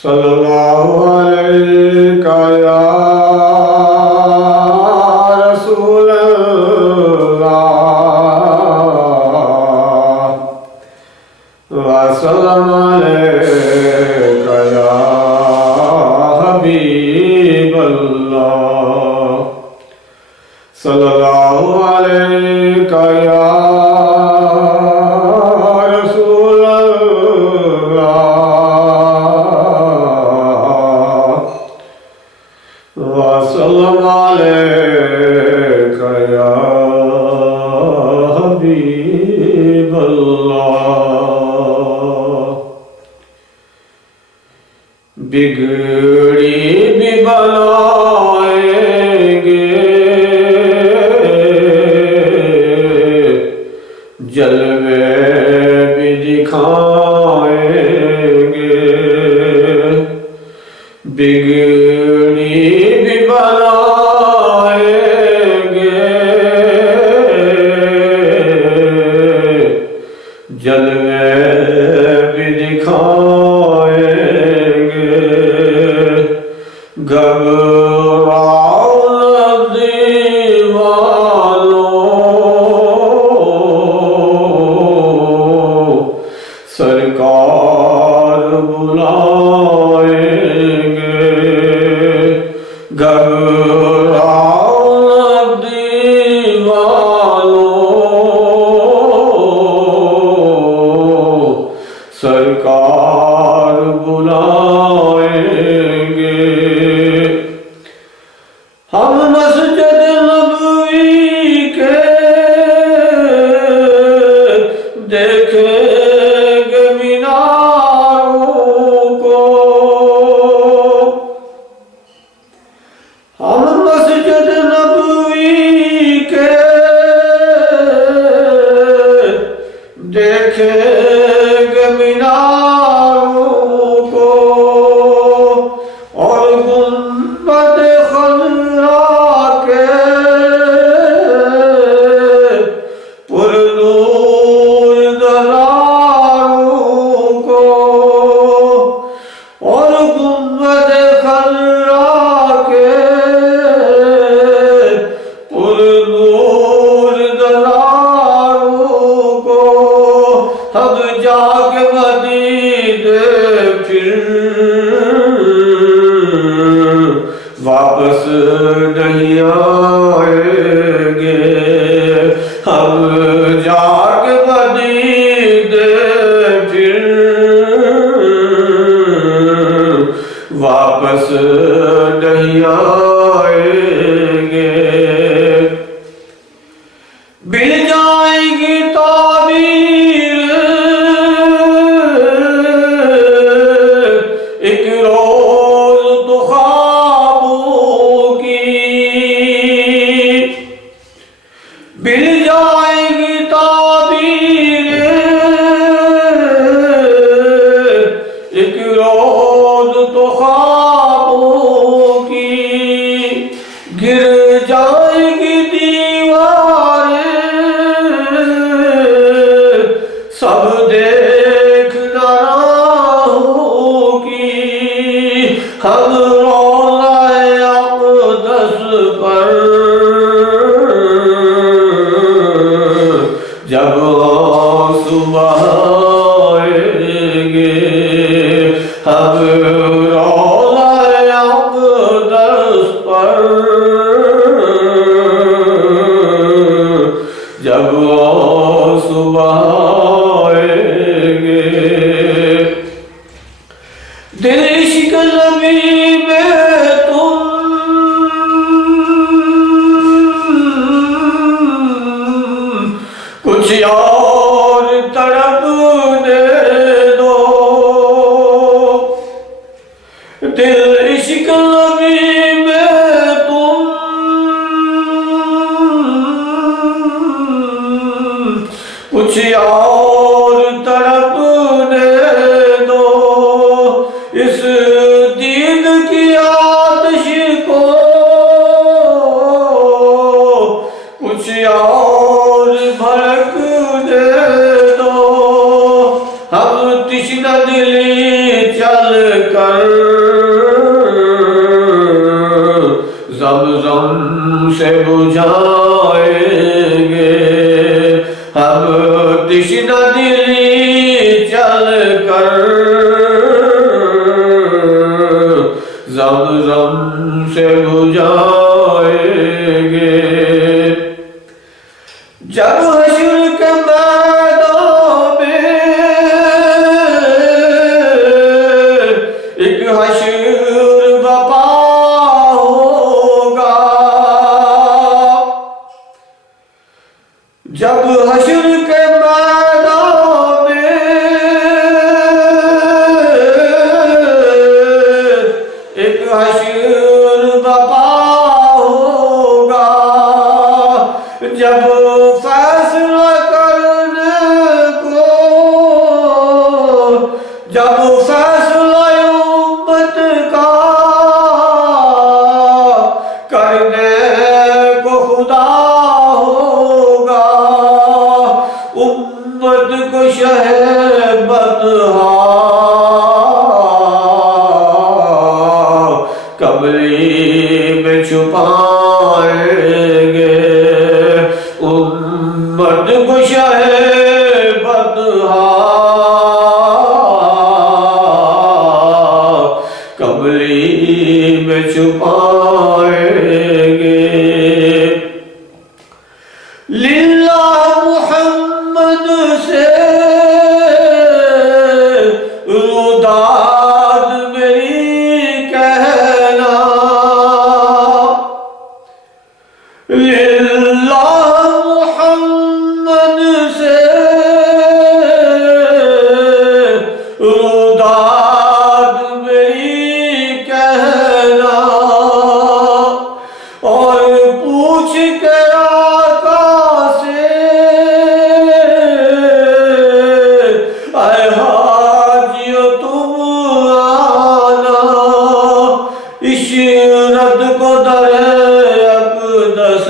सल्लल्लाहु अलैका या रसूल अल्लाह व सल्लम अलैका या हबीब अल्लाह सल्लल्लाहु अलैका या वसल्लम अलैका या हबीब अल्लाह। बिगड़ी भी बनाएंगे, जलवे भी दिखाएंगे, बिगड़ी भी बनाएंगे, जलवे भी दिखाएंगे, घबराओ न दीवानों, सरकार बुलाएंगे, घबराओ न दीवानों, सरकार बुलाएंगे। हम मस्जिद नबवी के देखेंगे मीनारों को, हम मस्जिद नबवी के देखेंगे मीनारों को, और गुंबद खज़रा के पुरनूर दरारों को, और गुंबद खज़रा के पुरनूर दरारों को, तब जाके मदीने फिर वापस नहीं आएंगे, हम जाके मदीने फिर वापस नहीं आएंगे। बिल जाएगी ताबीर एक रोज तो ख्वाबों की, बिल जाएगी ताबीर एक रोज तो ख्वाबों की, गिर जाएगी दीवारें सब देखना होगी, हम रोज़ाए अक़दस पर जब सुबह आएंगे, हम रोज़ाए अक़दस पर जब सुबह आएंगे। दिल इश्क़ नबी में तुम कुछ और तड़पने दो, दिल इश्क़ नबी में तुम कुछ और तड़पने दो, इस दीद की आतिश को कुछ और भड़क दे दो, हम तिश्ना दिली चल कर बुझाएंगे हम तृष्णा दिली चल कर ज़म-ज़म से बुझाएंगे। जब हश्र के मैदान में एक हश्र बपा होगा, जब हश्र के मैदान में एक हश्र बपा होगा, जब फैसला करने को, जब फैसला उम्मत का करने को खुदा होगा, उम्मत को शहबत कब्री में छुपाएंगे, उम्मत को शहबत कब्री में छुपाएंगे। लिल्लाह मुहम्मद से रुदाद मेरी कहना, लिल्लाह मुहम्मद से रुदाद मेरी कहना, और पूछ के आका से आए हाजियो तुम आना, इशरत को दरे अक़दस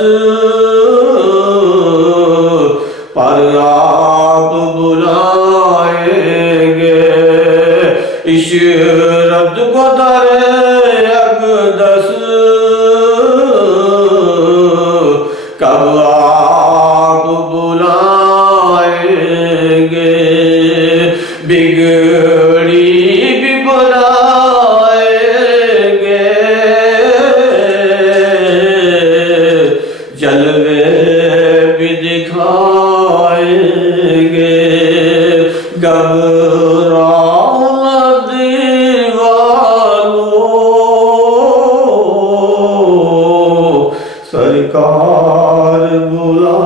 पर आप बुलाएंगे, इशरत को दरे अक़दस कब आप बुलाएंगे, बिगड़ी भी बुलाएंगे, जलवे भी दिखाएंगे, घबराओ दीवालों सरकार बुला